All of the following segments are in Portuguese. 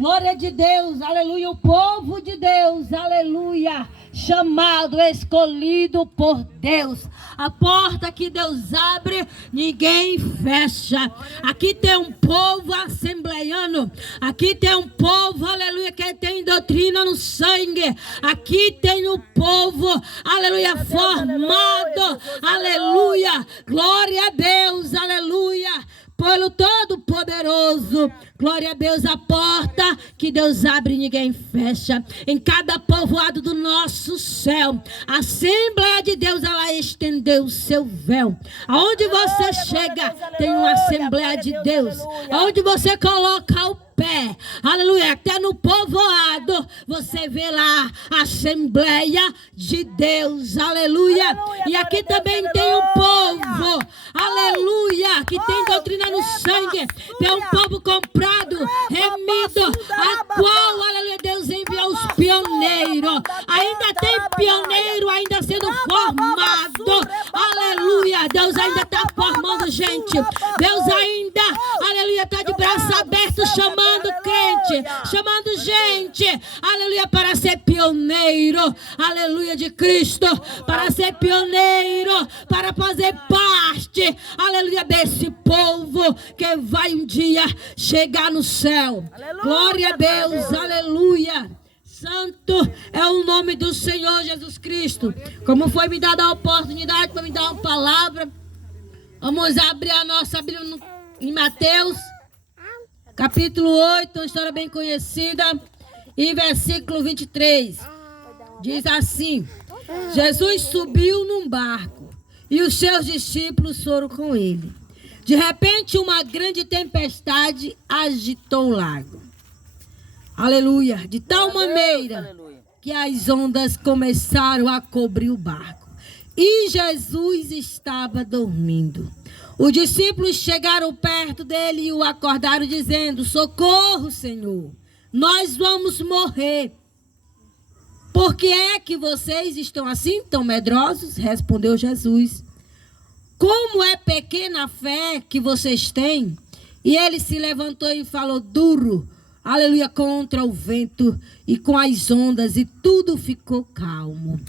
Glória de Deus, aleluia, o povo de Deus, aleluia, chamado, escolhido por Deus. A porta que Deus abre, ninguém fecha. Aqui tem um povo assembleiano, aqui tem um povo, aleluia, que tem doutrina no sangue. Aqui tem um povo, aleluia, formado, aleluia, glória a Deus, aleluia, pelo Todo-Poderoso. Glória a Deus, a porta que Deus abre ninguém fecha. Em cada povoado do nosso céu, a Assembleia de Deus, ela estendeu o seu véu. Aonde você chega, tem uma Assembleia de Deus. Aonde você coloca o pé, aleluia, até no povoado, você vê lá a Assembleia de Deus, aleluia. E aqui também tem um povo, aleluia, que tem doutrina no sangue. Tem um povo comprado, remido, a qual, aleluia, Deus enviou os pioneiros. Ainda tem pioneiro ainda sendo formado, aleluia. Deus ainda está formando gente. Deus ainda, aleluia, está de braço aberto chamando crente, chamando gente, aleluia, para ser pioneiro, aleluia, de Cristo, para ser pioneiro, para fazer parte, aleluia, desse povo que vai um dia chegar no céu. Aleluia, glória a Deus, aleluia. Santo é o nome do Senhor Jesus Cristo. Como foi me dada a oportunidade para me dar uma palavra, vamos abrir a nossa Bíblia em Mateus capítulo 8, uma história bem conhecida, e versículo 23, diz assim: Jesus subiu num barco e os seus discípulos foram com ele. De repente, uma grande tempestade agitou o lago. Aleluia! De tal maneira que as ondas começaram a cobrir o barco. E Jesus estava dormindo. Os discípulos chegaram perto dele e o acordaram, dizendo: socorro, Senhor, nós vamos morrer. Por que é que vocês estão assim, tão medrosos? Respondeu Jesus. Como é pequena a fé que vocês têm? E ele se levantou e falou duro, aleluia, contra o vento e com as ondas, e tudo ficou calmo.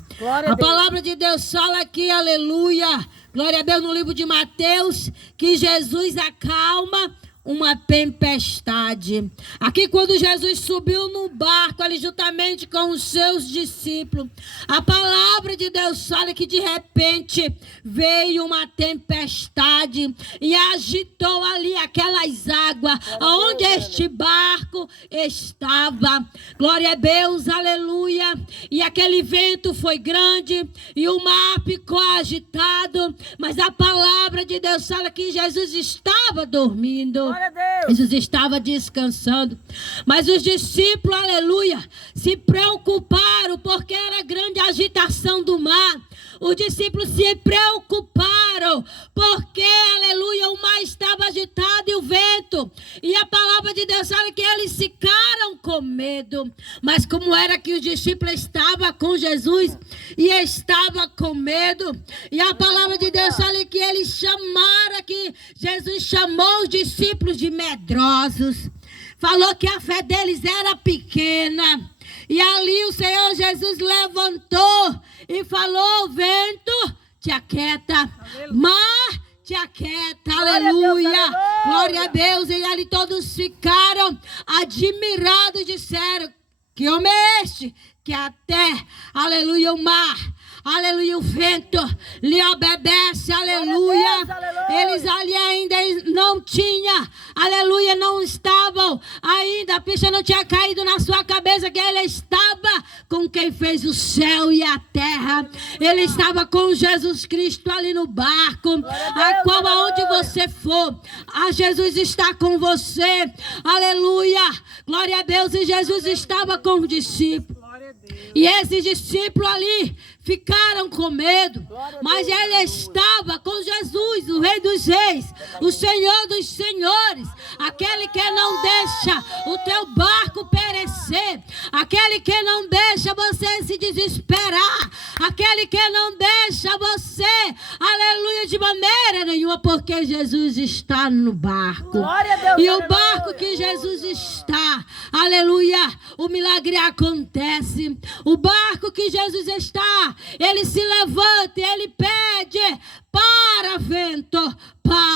A palavra de Deus fala aqui, aleluia, glória a Deus, no livro de Mateus, que Jesus acalma uma tempestade. Aqui, quando Jesus subiu no barco, ali juntamente com os seus discípulos, a palavra de Deus fala que de repente veio uma tempestade e agitou ali aquelas águas onde este barco estava. Glória a Deus, aleluia. E aquele vento foi grande e o mar ficou agitado, mas a palavra de Deus fala que Jesus estava dormindo. Jesus estava descansando. Mas os discípulos, aleluia, se preocuparam porque era grande a agitação do mar. Os discípulos se preocuparam porque, aleluia, o mar estava agitado e o vento. E a palavra de Deus fala que eles ficaram com medo. Mas como era que os discípulos estavam com Jesus e estavam com medo, e a palavra de Deus fala que eles chamaram, que Jesus chamou os discípulos de medrosos. Falou que a fé deles era pequena. E ali o Senhor Jesus levantou e falou: vento, te aquieta, mar, te aquieta, aleluia, glória a Deus. E ali todos ficaram admirados e disseram: que homem é este que até, aleluia, o mar, aleluia, o vento lhe obedece, aleluia. Eles ali ainda não tinham, aleluia, não estavam ainda, a ficha não tinha caído na sua cabeça que ele estava com quem fez o céu e a terra. Ele estava com Jesus Cristo ali no barco, a qual aonde você for, a Jesus está com você, aleluia, glória a Deus. E Jesus estava com os discípulos. E esses discípulos ali ficaram com medo, mas ele estava com Jesus, o Rei dos Reis, o Senhor dos Senhores, aquele que não deixa o teu barco perecer, aquele que não deixa você se desesperar, aquele que não deixa você, aleluia, de maneira nenhuma, porque Jesus está no barco. Glória a Deus, E o aleluia. barco que Jesus está, aleluia, o milagre acontece. O barco que Jesus está, ele se levanta e ele pede: para, vento, para,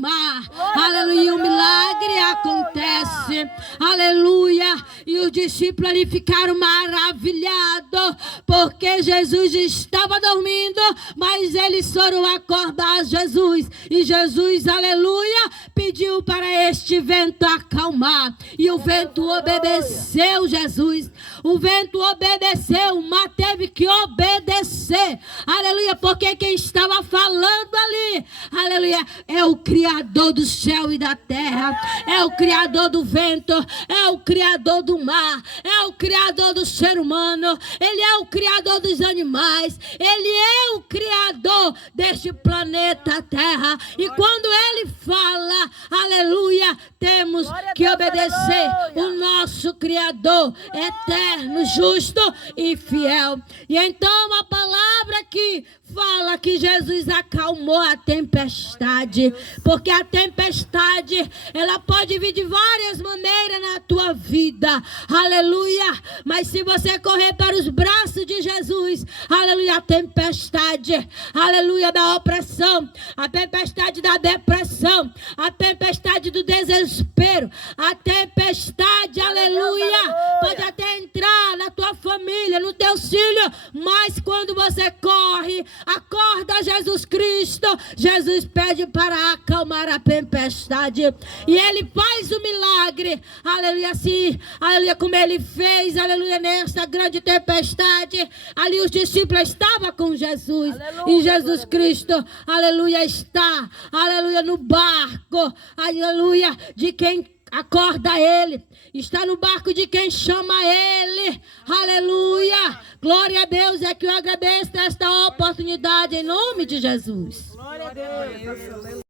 mar. Aleluia, e o milagre acontece. Aleluia. E os discípulos ali ficaram maravilhados, porque Jesus estava dormindo, mas eles foram acordar Jesus. E Jesus, aleluia, pediu para este vento acalmar. E o vento obedeceu Jesus. O vento obedeceu, mas teve que obedecer. Aleluia, porque quem estava falando ali, aleluia, é o Criador do céu e da terra, é o Criador do vento, é o Criador do mar, é o Criador do ser humano, Ele é o Criador dos animais, Ele é o Criador deste planeta Terra. E quando Ele fala, aleluia, temos que obedecer o nosso Criador eterno, justo e fiel. E então a palavra que fala que Jesus acalmou a tempestade, porque a tempestade, ela pode vir de várias maneiras na tua vida, aleluia, mas se você correr para os braços de Jesus, aleluia, a tempestade, aleluia, da opressão, a tempestade da depressão, a tempestade do desespero, a tempestade, aleluia, pode até entrar na tua família, no teu filho, mas quando você corre, acorda a Jesus Cristo, Jesus pede para acalmar a tempestade, e Ele faz o milagre, aleluia, assim, aleluia, como Ele fez, aleluia, nesta grande tempestade. Ali os discípulos estavam com Jesus, aleluia, e Jesus Cristo, aleluia, está, aleluia, no barco, aleluia, de quem acorda Ele, está no barco de quem chama Ele, aleluia, glória a Deus. É que eu agradeço esta oportunidade em nome de Jesus. Glória a Deus.